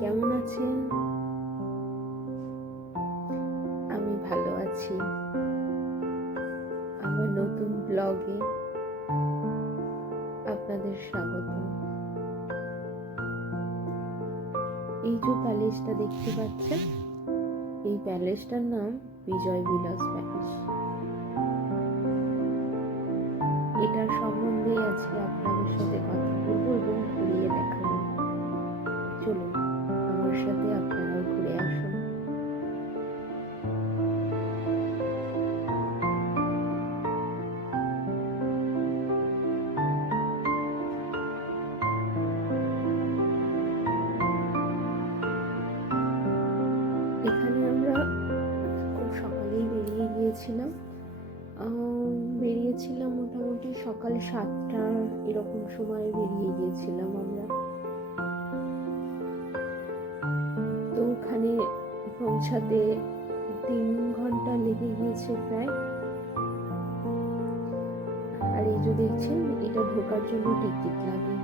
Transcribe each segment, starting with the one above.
কেমন আছেন? আমি ভালো আছি। আমার নতুন ব্লগে আপনাদের স্বাগত। এই যে প্যালেসটা দেখতে পাচ্ছেন, এই প্যালেসটার নাম বিজয় বিলাস প্যালেস। এটার সম্বন্ধে আজকে আপনাদের সাথে কথা বলবো এবং ঘুরিয়ে দেখাবো। চলুন আমার সাথে আপনারাও ঘুরে আসুন। এখানে আমরা খুব সকালেই বেরিয়েছিলাম মোটামুটি সকাল 7টা এরকম সময় বেরিয়ে গিয়েছিলাম আমরা। তো ওখানে পৌঁছাতে 3 ঘন্টা লেগে গিয়েছে প্রায়। আর এই যে দেখছেন, এটা ঢোকার জন্য টিকিট লাগে।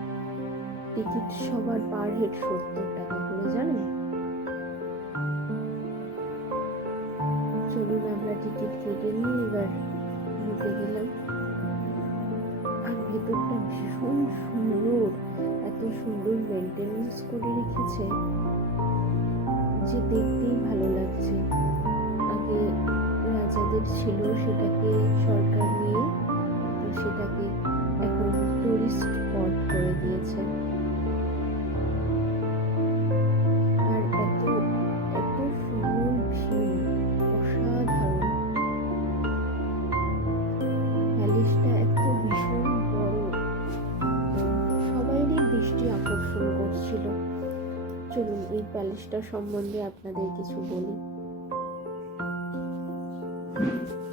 টিকিট সবার পার হেড 70 টাকা করে, জানেন? চলুন আমরা টিকিট কেটে নিয়ে এবার ঢুকে গেলাম। আর ভেতরটা ভীষণ সুন্দর, এত সুন্দর মেনটেনেন্স করে রেখেছে যে দেখতেই ভালো লাগছে। আগে রাজাদের ছিল, সেটাকে সরকার নিয়ে সেটাকে এখন টুরিস্ট স্পট করে দিয়েছে। আর এত এত সুন্দর ভিউ, অসাধারণ। প্যালেসটা এত ভীষণ বড়, সবাইরই দৃষ্টি আকর্ষণ করছিল। চলুন এই প্যালেসটা সম্বন্ধে আপনাদের কিছু বলি।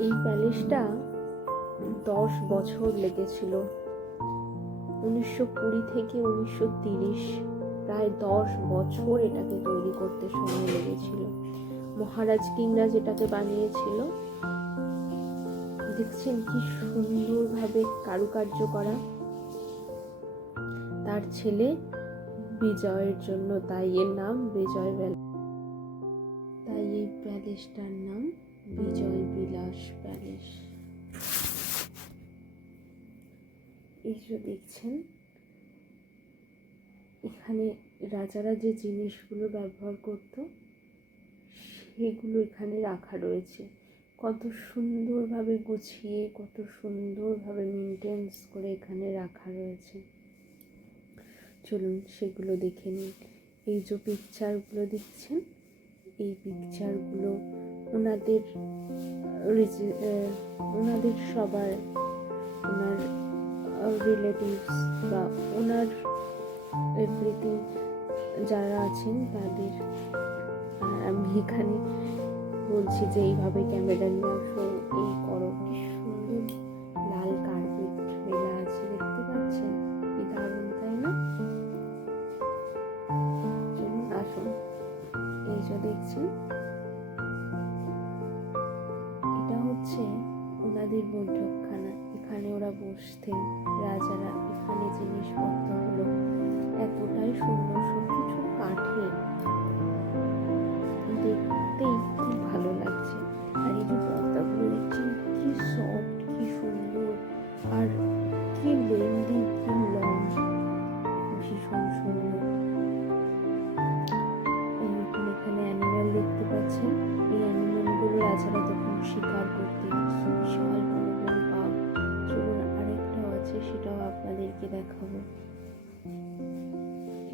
এই প্যালেসটা 10 বছর লেগেছিল, 1920 থেকে 1930, প্রায় 10 বছর এটাকে তৈরি করতে সময় লেগেছিল। মহারাজ কিংরাজ এটাকে বানিয়েছিল। দেখছেন কি সুন্দরভাবে কারুকার্য করা। তার ছেলে বিজয়ের জন্য তাই এর নাম বিজয় প্যালেস, তাই এই প্যালেসটার নাম বিজয় বিলাস প্যালেস। এই যে দেখছেন, এখানে রাজারা যে জিনিসগুলো ব্যবহার করত সেগুলো এখানে রাখা রয়েছে। কত সুন্দরভাবে গুছিয়ে, কত সুন্দরভাবে মেনটেন্স করে এখানে রাখা রয়েছে। চলুন সেগুলো দেখে নিন। এই যে পিকচারগুলো দেখছেন, এই পিকচারগুলো ওনাদের সবার, ওনার রিলেটিভস বা ওনার এভরিথিং যারা আছেন তাদের। আর আমি এখানে বলছি যে এইভাবে ক্যামেরা নিয়ে আসো, এই করো। কি সুন্দর লাল কার্পেট মেলা আছে, দেখতে পাচ্ছেন? কি দারুণ, তাই না? চলুন আসুন। এই যে দেখছেন, এটা হচ্ছে ওনাদের বৈঠকখানা। এখানে ওরা বসতেন রাজারা। এখানে জিনিসপত্রগুলো এতটাই সুন্দর, সবকিছু কাঠের, দেখতেই খুব ভালো লাগছে। আর এই যে পর্দাগুলো দেখছেন, কি সফট, কি সুন্দর, আর কি লেন্দি, কি লং, ভীষণ সুন্দর। এখানে অ্যানিমেল দেখতে পাচ্ছেন। এই অ্যানিমেলগুলো রাজারা তখন শিকার করতে, বিশাল বড় বড় বাঘ। চলুন আরেকটাও আছে, সেটাও আপনাদেরকে দেখাবো।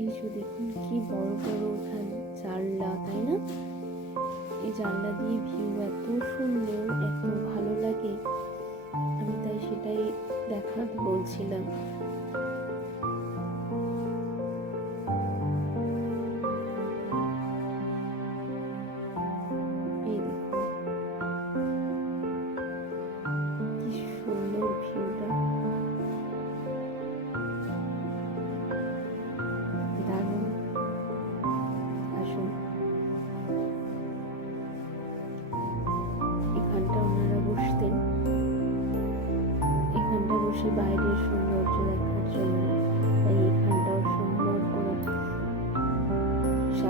এই যে দেখুন কি বড় বড় এখানে জানলা, তাই না? এই জানলা দিয়ে ভিউ এত সুন্দর, এত ভালো লাগে। আমি তাই সেটাই দেখাতে বলছিলাম। এই দেখুন কি সুন্দর ভিউটা, দারুণ। আসুন, এখানটা ওনারা বসতেন। এখানটা বসে বাইরের সৌন্দর্য দেখা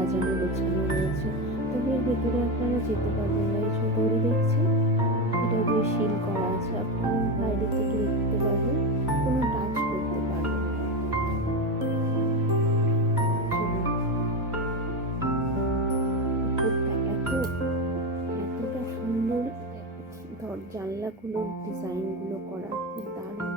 সাজানো গোছানো রয়েছে, তবে এর ভেতরে আপনারা যেতে পারবেন না। এই যে দড়ি দেখছেন, এটা দিয়ে সিল করা আছে, আপনারা বাইরে থেকে দেখতে পারবেন, কোনো টাচ করতে পারবেন না। উপরটা এতটা সুন্দর, জানলাগুলোর ডিজাইনগুলো করা কি দারুণ।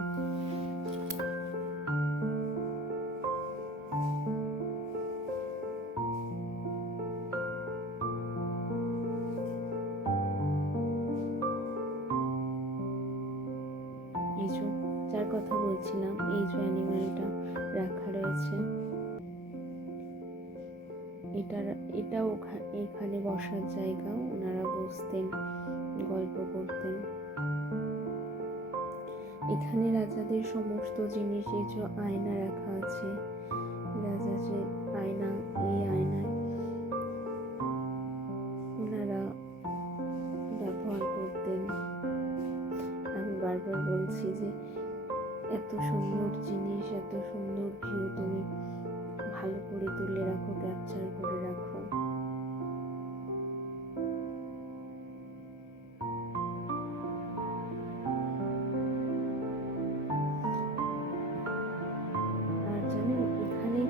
এই যে যার কথা বলছিলাম, এই যে অ্যানিমালটা রাখা রয়েছে, এটাও এখানে বসার জায়গা, ওনারা বসতেন, গল্প করতেন। এখানে রাজাদের সমস্ত জিনিস, এই যে আয়না রাখা আছে, রাজা যে আয়না, এই আয়নায় ওনারা ব্যবহার করতেন। আমি বারবার বলছি যে এত সুন্দর জিনিস, এত সুন্দর ভিউ তুমি ভালো করে তুলে রাখো, ক্যাপচার করে রাখো। আর জানেন এখানে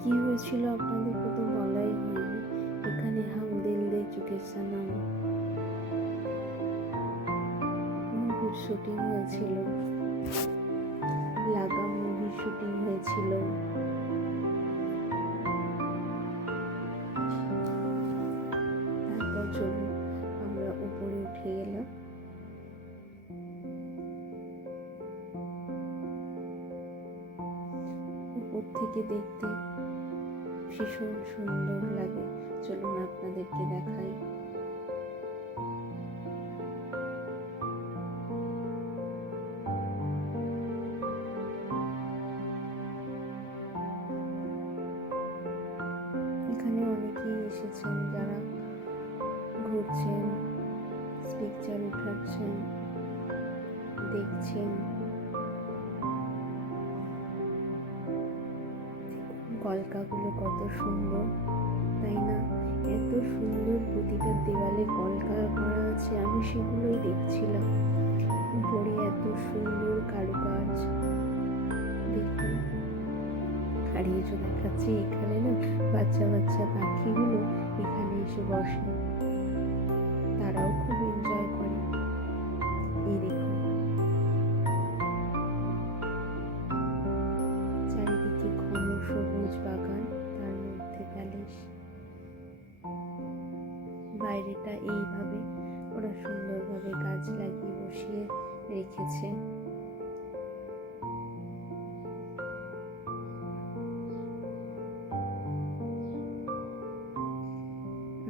কি হয়েছিল আপনাদেরকে তো বলাই হয়নি, এখানে হাম দিল দে চুকে সনম মুভির শুটিং হয়েছিল, লাগাম মুভির শুটিং হয়েছিল। তারপর চলুন আমরা উপরে উঠে গেলাম। উপর থেকে দেখতে ভীষণ সুন্দর লাগে, চলুন আপনাদেরকে দেখাই। এখানে অনেকেই এসেছেন যারা ঘুরছেন, পিকচার উঠাচ্ছেন, দেখছেন। কলকাগুলো কত সুন্দর, তাই না? এত সুন্দর প্রতিটা দেওয়ালে কলকা করা আছে, আমি সেগুলোই দেখছিলাম। উপরে এত সুন্দর কারুকাজ দেখুন। আর এই যে দেখাচ্ছে এখানে না বাচ্চা বাচ্চা পাখিগুলো এখানে এসে বসে, তারাও খুব এনজয় করে। এই দেখুন চারিদিকে ঘন সবুজ বাগান, তার মধ্যে প্যালেস। বাইরেটা এইভাবে ওরা সুন্দরভাবে গাছ লাগিয়ে বসিয়ে রেখেছে।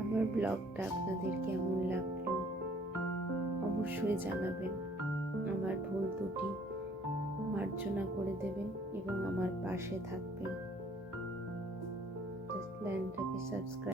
আমার ব্লগটা আপনাদের কেমন লাগলো অবশ্যই জানাবেন। আমার ভুল ত্রুটি মার্জনা করে দেবেন এবং আমার পাশে থাকবেন। চ্যানেলটাকে সাবস্ক্রাইব